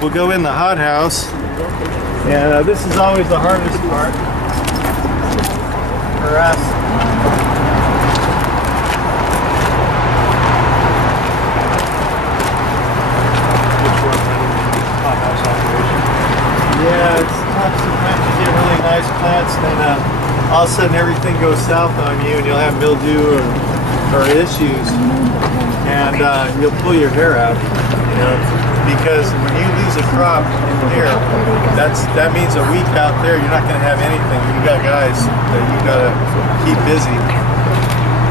we'll go in the hothouse. And this is always the hardest part for us. Yeah, it's tough. Sometimes you get really nice plants, and all of a sudden everything goes south on you, and you'll have mildew or issues, and you'll pull your hair out. You know, because when you lose a crop in here, that means a week out there you're not going to have anything. You got guys that you got to keep busy,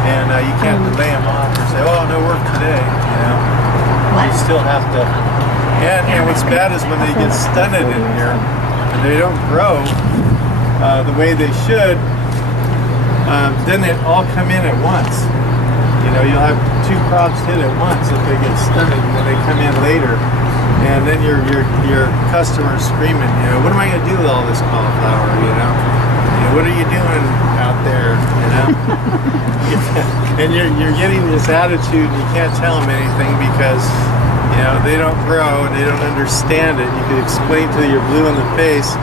and you can't delay them off or say, "Oh, no work today." You know, you still have to. And what's bad is when they get stunted in here and they don't grow the way they should, then they all come in at once. You know, you'll have 2 crops hit at once if they get stunted, and then they come in later. And then your customer's screaming, you know, what am I going to do with all this cauliflower, you know? What are you doing out there, you know? And you're getting this attitude, and you can't tell them anything because, you know, they don't grow and they don't understand it. You can explain till you're blue in the face,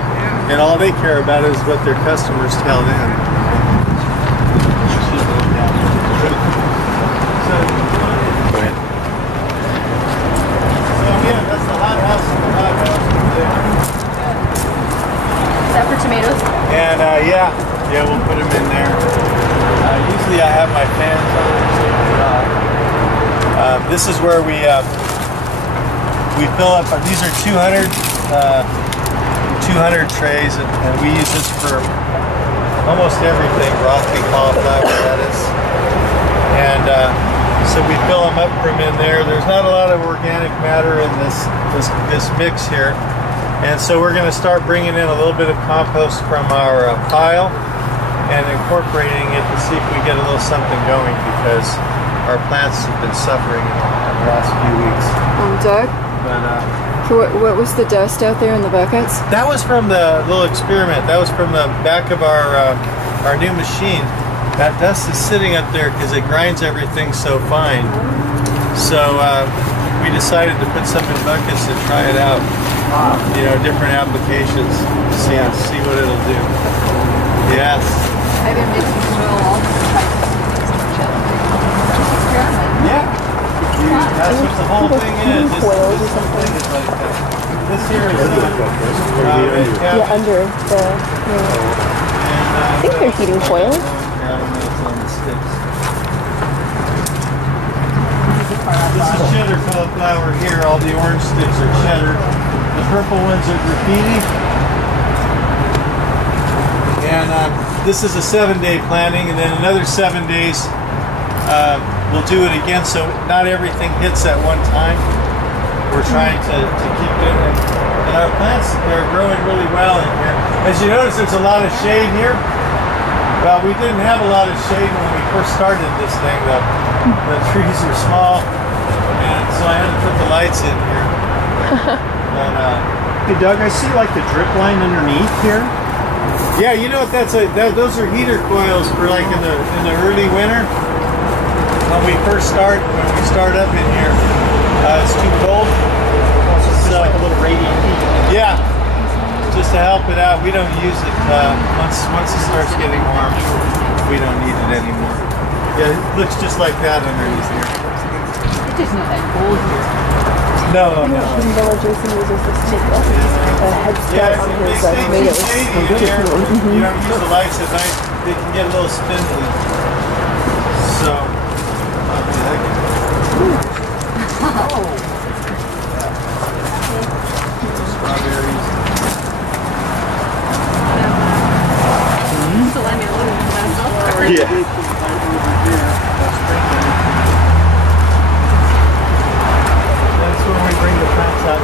and all they care about is what their customers tell them. So yeah, that's the hothouse. Is that for tomatoes? And yeah, we'll put them in there. Usually I have my fans on. This is where we fill up. These are 200 trays, and we use this for almost everything: broccoli, cauliflower, lettuce, and so we fill them up from in there. There's not a lot of organic matter in this mix here, and so we're going to start bringing in a little bit of compost from our pile and incorporating it to see if we get a little something going, because our plants have been suffering in the last few weeks. Doug? But, what was the dust out there in the buckets? that was from the little experiment. That was from the back of our new machine. That dust is sitting up there because it grinds everything so fine. So we decided to put some in buckets and try it out. You know, different applications. See what it'll do. Yes. I've been making soil all the time. Yeah. That's what the whole thing is. This whole thing is like that. This here is Yeah, under the... I think they're heating coil. This is cheddar cauliflower here. All the orange sticks are cheddar. The purple ones are graffiti. And this is a 7-day planting, and then another 7 days we'll do it again, so not everything hits at one time. We're trying to keep doing it. And our plants are growing really well in here. As you notice, there's a lot of shade here. Well, we didn't have a lot of shade when we first started this thing. The trees are small, and so I had to put the lights in here. Hey Doug, I see like the drip line underneath here. Yeah, you know what that's those are heater coils for like in the early winter. When we start up in here, it's too cold. So like a little radiant heat. Yeah, just to help it out. We don't use it once it starts getting warm. We don't need it anymore. Yeah, it looks just like that underneath here. It doesn't look that cold here. No. Jason uses this to head Yeah, start on if his they stay too tomatoes. shady in here, you don't use the lights at night, they can get a little spindly. So, strawberries. So let me look at myself. Yeah. That's when we bring the plants out.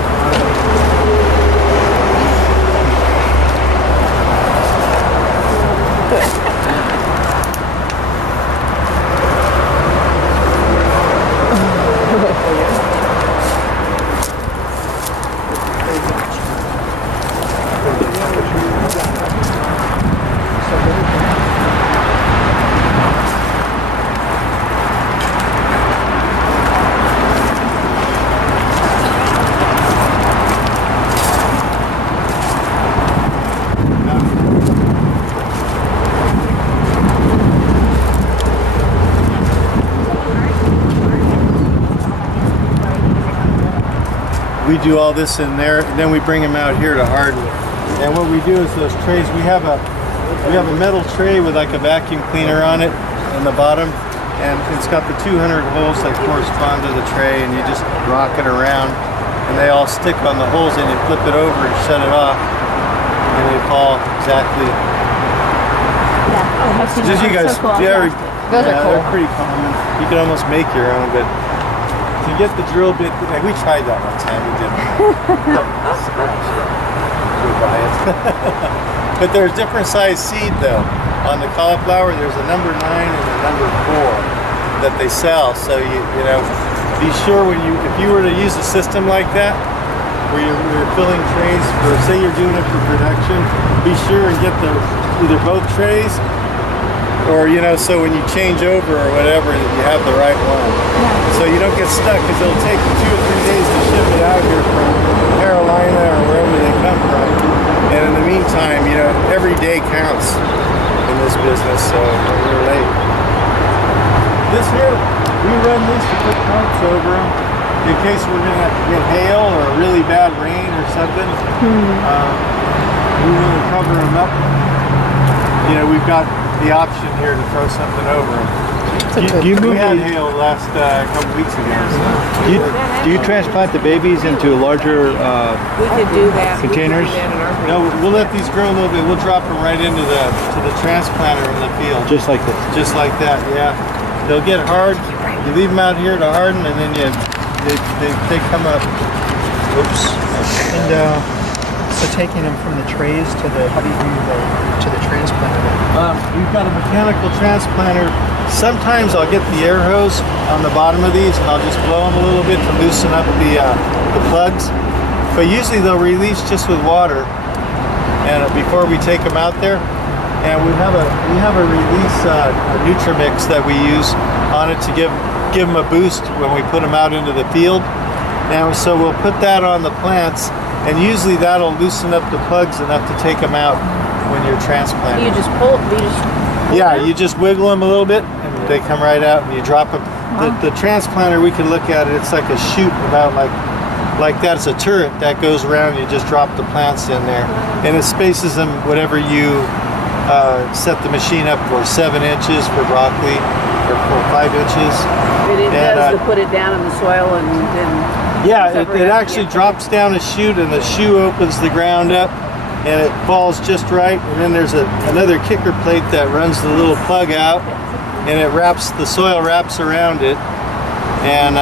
we do all this in there, and then we bring them out here to harden. And what we do is those trays, we have a metal tray with like a vacuum cleaner on it in the bottom, and it's got the 200 holes that correspond to the tray, and you just rock it around, and they all stick on the holes, and you flip it over and shut it off, and they fall exactly. Yeah. I've seen Just that. you guys, So cool. yeah, Those are cool. they're pretty common. You can almost make your own, but to get the drill bit, like we tried that one time, we didn't. We buy it. But there's different size seed though. On the cauliflower, there's a number 9 and a number 4 that they sell. So you know, be sure when if you were to use a system like that, where you're filling trays for, say you're doing it for production, be sure and get either both trays, or so when you change over or whatever, that you have the right one. So you don't get stuck, because it'll take 2 or 3 days to ship it out here from Carolina or wherever they come from. And in the meantime, every day counts in this business, so we're late. This here, we run these to put tarps over them in case we're going to get hail or really bad rain or something. We really cover them up. We've got the option here to throw something over them. We had hail last couple weeks ago. So. Do you transplant the babies into larger We could do that. containers? No, we'll let these grow a little bit. We'll drop them right into the transplanter in the field. Just like this? Just like that, yeah. They'll get hard. You leave them out here to harden, and then they come up. Oops. And so taking them from the trays to how do you do to the transplanter? We've got a mechanical transplanter. Sometimes I'll get the air hose on the bottom of these, and I'll just blow them a little bit to loosen up the plugs. But usually they'll release just with water, and before we take them out there. And we have a release Nutrimix that we use on it to give them a boost when we put them out into the field. Now, so we'll put that on the plants, and usually that'll loosen up the plugs enough to take them out when you're transplanting. You just pull. Yeah, you just wiggle them a little bit, and they come right out, and you drop them. The transplanter, we can look at it. It's like a chute about like that. It's a turret that goes around. You just drop the plants in there, and it spaces them whatever you set the machine up for. 7 inches for broccoli, or for 5 inches. It And, does to put it down in the soil and then. Yeah, separate it actually drops down a chute, and the chute opens the ground up, and it falls just right. And then there's another kicker plate that runs the little plug out, and it the soil wraps around it. And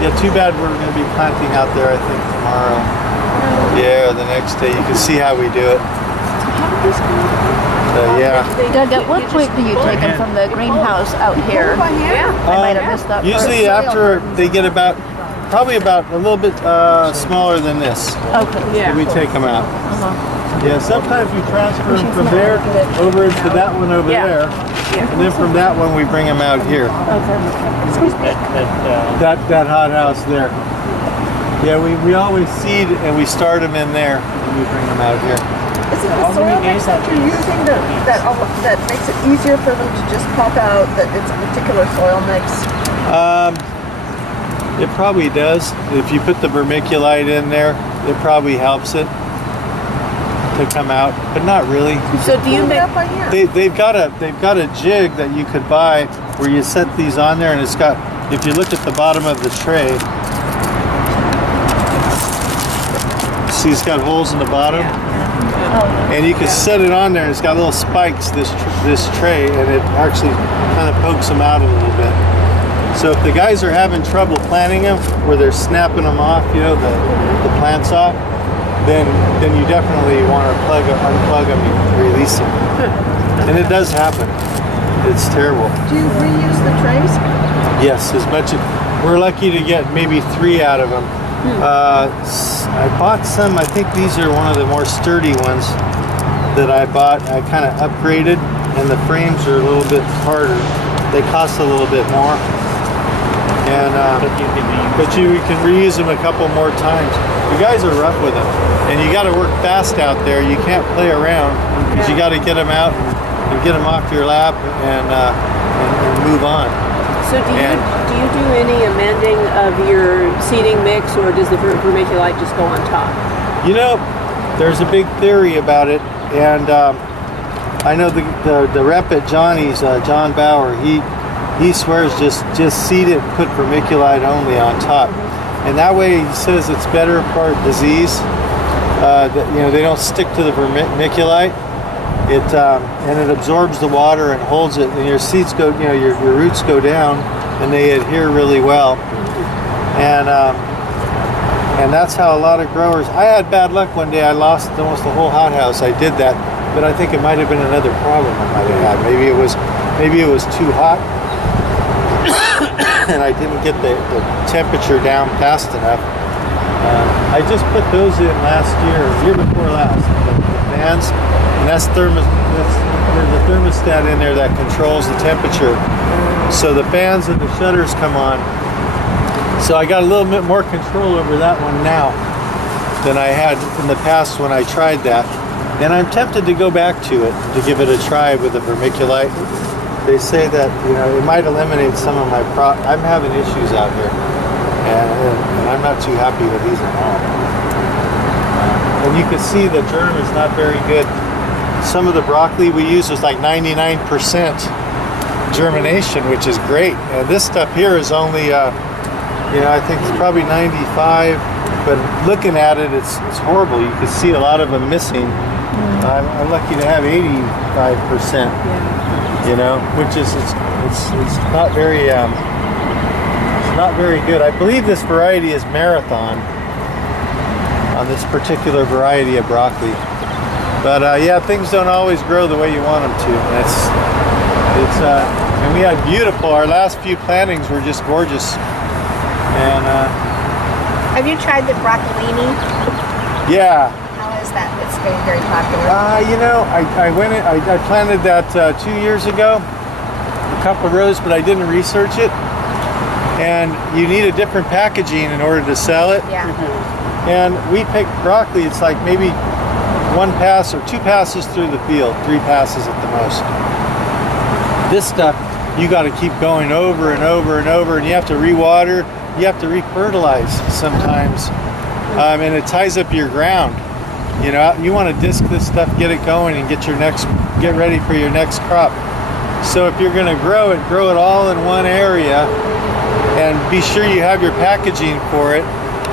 yeah, too bad we're going to be planting out there, I think, tomorrow. Yeah, the next day. You can see how we do it. Yeah. Doug, at what point do you take them from the greenhouse out here? Yeah. I might have missed that part. Usually after they get probably about a little bit smaller than this, Okay. Yeah. we take them out. Yeah, sometimes we transfer them from there over into that one over Yeah. there, and then from that one we bring them out here. That hot house there. Yeah, we always seed and we start them in there, and we bring them out here. Is it the soil mix that you're using that makes it easier for them to just pop out, that it's a particular soil mix? It probably does. If you put the vermiculite in there, it probably helps it to come out, but not really. So do you Pull it make? up on here. They've got a jig that you could buy where you set these on there, and it's got, if you look at the bottom of the tray, see it's got holes in the bottom, and you can set it on there, and it's got little spikes, this tray, and it actually kind of pokes them out a little bit. So if the guys are having trouble planting them, where they're snapping them off, the plants off, then you definitely want to unplug them and release them. And it does happen. It's terrible. Do you reuse the trays? Yes, as much as we're lucky to get maybe 3 out of them. I bought some. I think these are one of the more sturdy ones that I bought. I kind of upgraded, and the frames are a little bit harder. They cost a little bit more. And but you can reuse them a couple more times. You guys are rough with them, and you got to work fast out there. You can't play around, because you got to get them out and get them off your lap and move on. So So do you do any amending of your seeding mix, or does the vermiculite just go on top? You know, there's a big theory about it, and I know the rep at Johnny's, John Bauer, he swears just seed it, put vermiculite only on top, and that way he says it's better for disease. They don't stick to the vermiculite. And it absorbs the water and holds it, and your seeds go, your roots go down, and they adhere really well. And that's how a lot of growers. I had bad luck one day. I lost almost the whole hothouse. I did that, but I think it might have been another problem I might have had. Maybe it was too hot, and I didn't get the temperature down fast enough. I just put those in year before last, the fans, and there's a thermostat in there that controls the temperature. So the fans and the shutters come on. So I got a little bit more control over that one now than I had in the past when I tried that. And I'm tempted to go back to it, to give it a try with the vermiculite. They say that, it might eliminate some of my I'm having issues out here. And I'm not too happy with these at all. And you can see the germ is not very good. Some of the broccoli we use was like 99% germination, which is great. And this stuff here is only, I think it's probably 95. But looking at it, it's horrible. You can see a lot of them missing. I'm lucky to have 85%. Which is it's not very. Not very good. I believe this variety is Marathon on this particular variety of broccoli. But things don't always grow the way you want them to. And we had our last few plantings were just gorgeous. And Have you tried the broccolini? yeah. How is that? It's very popular. I planted that 2 years ago, a couple rows, but I didn't research it. And you need a different packaging in order to sell it. Yeah. And we picked broccoli. It's like maybe one pass or two passes through the field, 3 passes at the most. This stuff, you got to keep going over and over and over, and you have to rewater. You have to refertilize sometimes, and it ties up your ground. You want to disc this stuff, get it going, and get ready for your next crop. So if you're going to grow it all in one area. And be sure you have your packaging for it.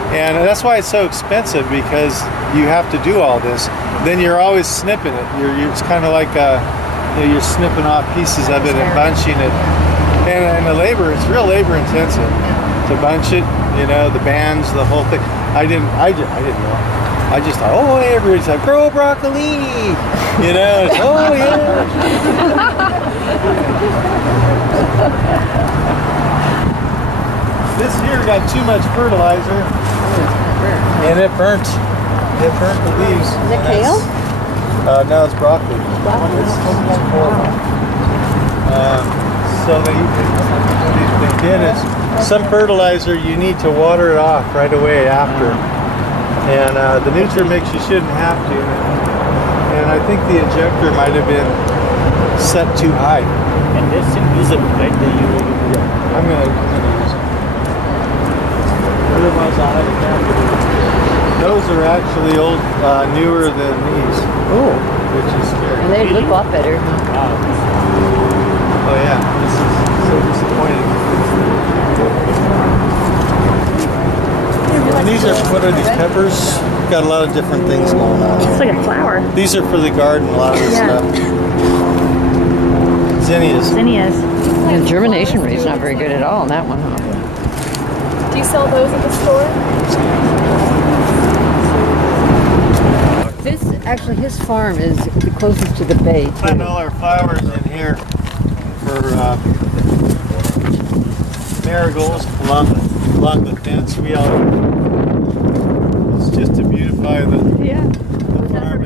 And that's why it's so expensive, because you have to do all this. Then you're always snipping it. It's kind of like you're snipping off pieces of it and bunching it. And the labor, it's real labor intensive to bunch it. The bands, the whole thing. I didn't know. I just thought, oh, hey, everybody's like, grow broccolini. It's, oh yeah. This here got too much fertilizer, and it burnt the leaves. Is it kale? No, it's broccoli. It's horrible. So what they did is, some fertilizer you need to water it off right away after, and the nutrient mix you shouldn't have to. And I think the injector might have been set too high. And this is invisible, right? I'm gonna use it. Those are actually newer than these. Oh. Which is scary. And they look a lot better. Oh yeah, this is so disappointing. And what are these peppers? Got a lot of different things going on. It's like a flower. These are for the garden, a lot of this stuff. Zinnias. The germination rate's not very good at all on that one, huh? Do you sell those at the store? His farm is the closest to the bay. Putting all our flowers in here for marigolds along the fence. It's just to beautify the farm.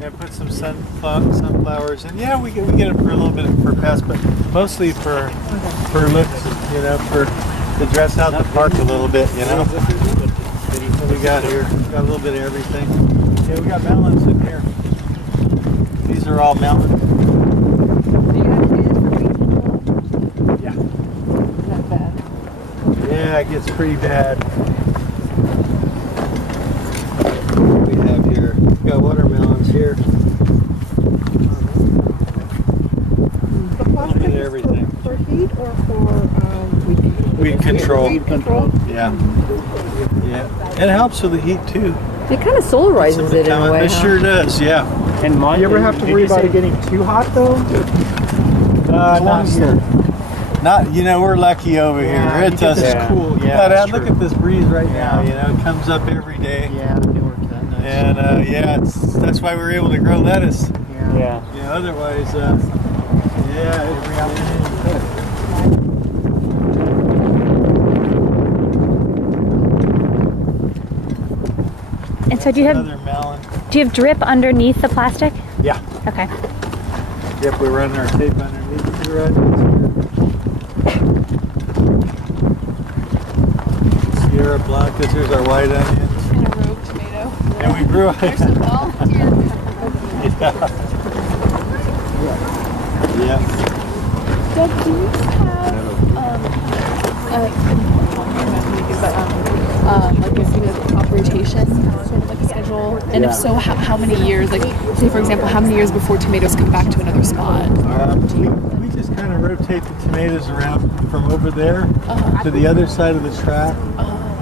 And put some sunflowers in. Yeah, we get them for a little bit for pests, but mostly for looks, to dress out the park a little bit, What we got here? Got a little bit of everything. Yeah, we got melons in here. These are all melons. Do you have to do this for weed control? Yeah. Yeah, it gets pretty bad. What do we have here? We got watermelons here. The plastic Look at is everything. for heat or for Weed control. weed control? Yeah. Yeah. It helps with the heat too. It kind of solarizes it in a way. It sure does, yeah. And mine, You ever have to worry about it getting too hot though? Not here. Not, you know, we're lucky over Yeah, here. you It get this doesn't. cool. Yeah, But that's look true. at this breeze right now. You know, it comes up every day. Yeah, they work that nice. And yeah, that's why we're able to grow lettuce. yeah. You know, otherwise, yeah, every afternoon. And so do you have Another melon. drip underneath the plastic? Yeah. Okay. Yep, we run our tape underneath the rod. Sierra Blancas, here's our white onions. And a rogue tomato. And we grew There's some volunteer. Yeah. Doug, do you have like a crop rotation, sort of like a schedule? And if so, how many years? Like, say for example, how many years before tomatoes come back to another spot? We just kind of rotate the tomatoes around from over there to the other side of the track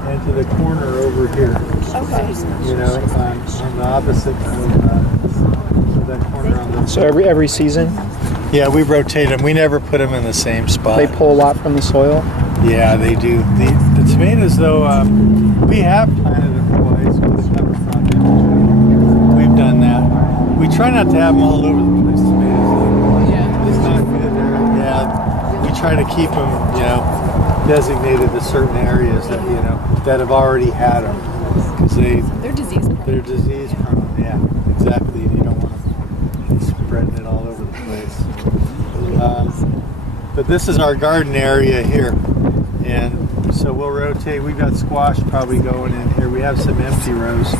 and to the corner over here. Okay. You know, on the opposite of that corner on the. So every season Yeah, we rotate them. We never put them in the same spot. they pull a lot from the soil. Yeah, they do. The tomatoes, though, we have planted them twice with a cover crop. We've done that. We try not to have them all over the place, tomatoes. Yeah. It's not good. Yeah, we try to keep them, you know, designated to certain areas that, you know, that have already had them. Because They're disease prone. they're disease prone. Yeah, exactly. You don't want them spreading it all over the place. But this is our garden area here. And so we'll rotate. We've got squash probably going in here. We have some empty rows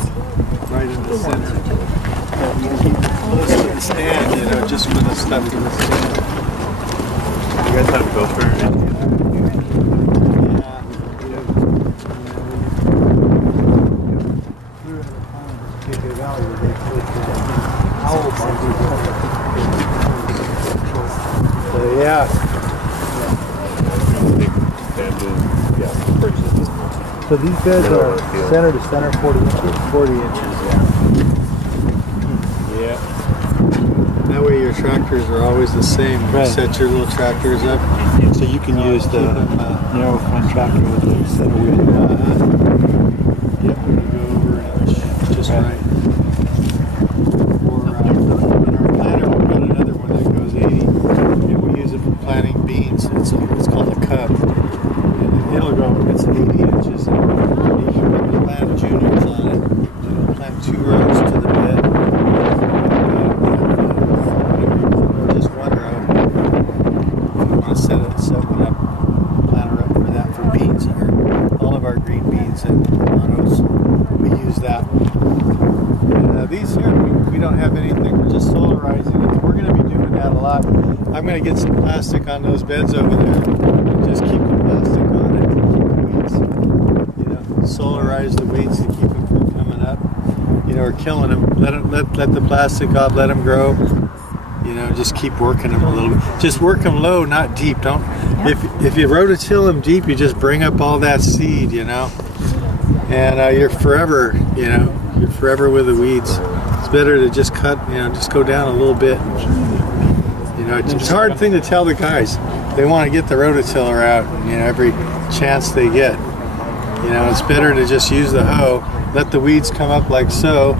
right in the center. That we keep close to the stand, you know, just for the stuff to the stand. You guys have gopher? So yeah. Bamboo. Yeah. Purchase. So these beds are center to center 40 inches? 40 inches, yeah. That way your tractors are always the same. You Right. set your little tractors up. So you can use the narrow front tractor with the center wheel. Yep, we go over and just right. Or in our planter, we've got another one that goes 80, and we use it for planting beans. It's called a cub. And it'll go, it's 80 inches. And you can plant juniors on it. It'll plant 2 rows to the bed. Or just 1 row. If you want to set one up, planter up for that for beans. All of our green beans and tomatoes, we use that. And these here, we don't have anything. We're just solarizing it. We're going to be doing that a lot. I'm going to get some plastic on those beds over there and just keep the plastic on it to keep the weeds. You know, solarize the weeds to keep them from coming up. You know, or killing them. Let the plastic off. Let them grow. You know, just keep working them a little bit. Just work them low, not deep. Don't. If you rototill them deep, you just bring up all that seed. You know, and you're forever. You know, you're forever with the weeds. It's better to just cut. You know, just go down a little bit. You know, it's a hard thing to tell the guys. They want to get the rototiller out. You know, every chance they get. You know, it's better to just use the hoe. Let the weeds come up like so.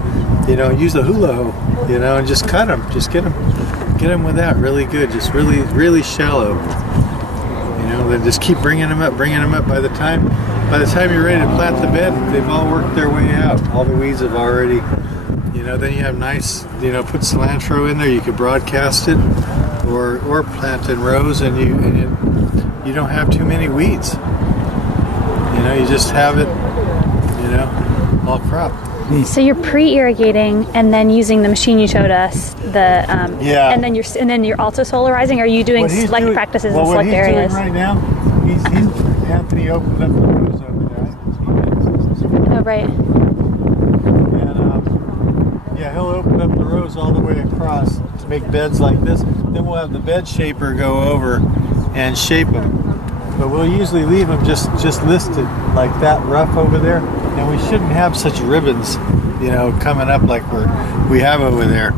You know, use the hula hoe. You know, and just cut them. Just get them with that really good. Just really shallow. You know, then just keep bringing them up. By the time you're ready to plant the bed, they've all worked their way out. All the weeds have already. You know, then you have nice. You know, put cilantro in there. You could broadcast it, or plant in rows, and you don't have too many weeds. You know, you just have it. You know, all crop. So you're pre-irrigating and then using the machine you showed us. Yeah. And then you're also solarizing. Are you doing What he's select doing- practices well, in select what he's areas? doing right now, Anthony opened up the rows over there. Oh, right. And yeah, he'll open up the rows all the way across to make beds like this. Then we'll have the bed shaper go over and shape them. But we'll usually leave them just listed like that rough over there. And we shouldn't have such ribbons, you know, coming up like we have over there.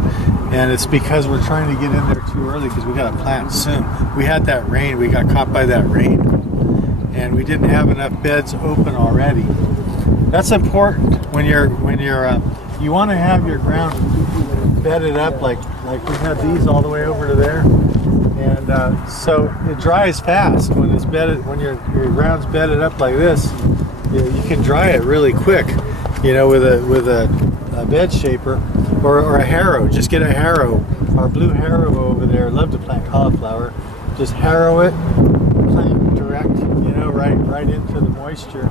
And it's because we're trying to get in there too early because we got to plant soon. We had that rain. We got caught by that rain. And we didn't have enough beds open already. That's important when you're you want to have your ground bedded up like we had these all the way over to there. And so it dries fast when it's bedded. When your ground's bedded up like this, you can dry it really quick. You know, with a bed shaper or a harrow. Just get a harrow. Our blue harrow over there. Love to plant cauliflower. Just harrow it, plant direct. You know, right into the moisture,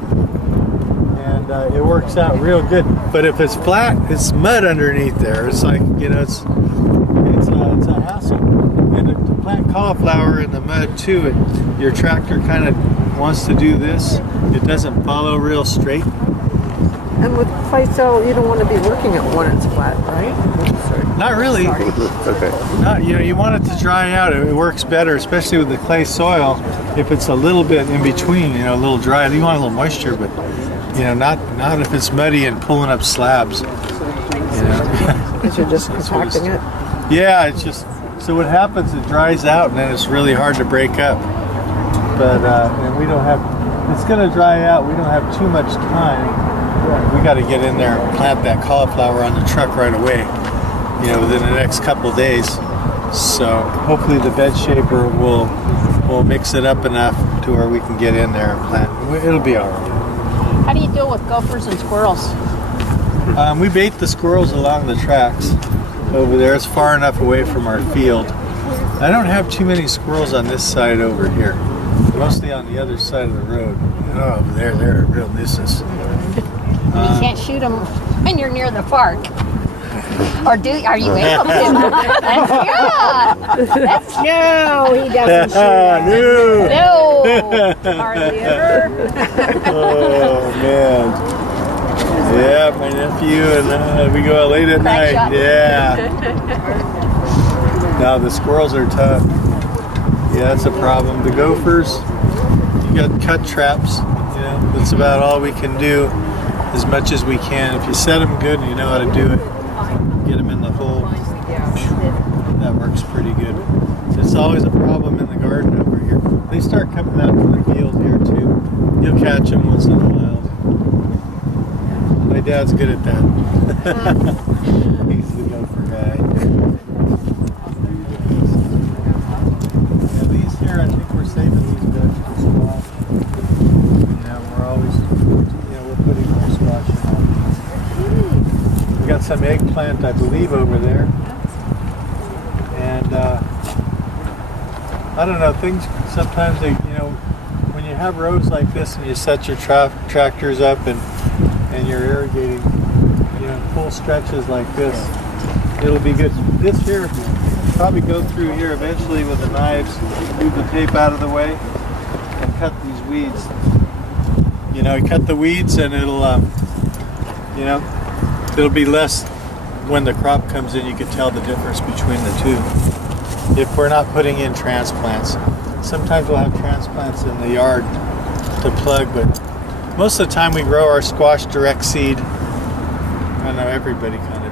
and it works out real good. But if it's flat, it's mud underneath there. It's like, you know, it's a hassle. And to plant cauliflower in the mud too, your tractor kind of wants to do this. It doesn't follow real straight. And with clay soil, you don't want to be working it when it's flat, right? Not really. Okay. Not, you know, you want it to dry out. It works better, especially with the clay soil. If it's a little bit in between, you know, a little dry, you want a little moisture, but you know, not if it's muddy and pulling up slabs. You know, Because you're just compacting it. yeah, it's just. So what happens? It dries out, and then it's really hard to break up. But and we don't have. It's going to dry out. We don't have too much time. We got to get in there and plant that cauliflower on the truck right away. You know, within the next couple days. So hopefully the bed shaper will mix it up enough to where we can get in there and plant. It'll be all right. How do you deal with gophers and squirrels? We bait the squirrels along the tracks over there. It's far enough away from our field. I don't have too many squirrels on this side over here. Mostly on the other side of the road. Oh, they're a real nuisance. You can't shoot them when you're near the park. Or are you able to? No, he doesn't shoot. No. Hardly ever. Oh, man. Yeah, my nephew and we go out late at night. Shot. Yeah. Now the squirrels are tough. Yeah, that's a problem. The gophers, you got cut traps. You know, that's about all we can do, as much as we can. If you set them good and you know how to do it, get them in the hole. That works pretty good. It's always a problem in the garden over here. They start coming out from the field here too. You'll catch them once in a while. My dad's good at that. He's the gopher guy. Yeah, these here, I think we're saving these beds for squash. Yeah, we're always, we're putting more squash in. We got some eggplant, I believe, over there. And I don't know, things sometimes they, when you have roads like this and you set your tractors up and you're irrigating, full stretches like this, it'll be good. This here, probably go through here eventually with the knives, move the tape out of the way, and cut these weeds. You cut the weeds and it'll, it'll be less. When the crop comes in, you can tell the difference between the two. If we're not putting in transplants, sometimes we'll have transplants in the yard to plug, but most of the time we grow our squash direct seed. I know everybody kind of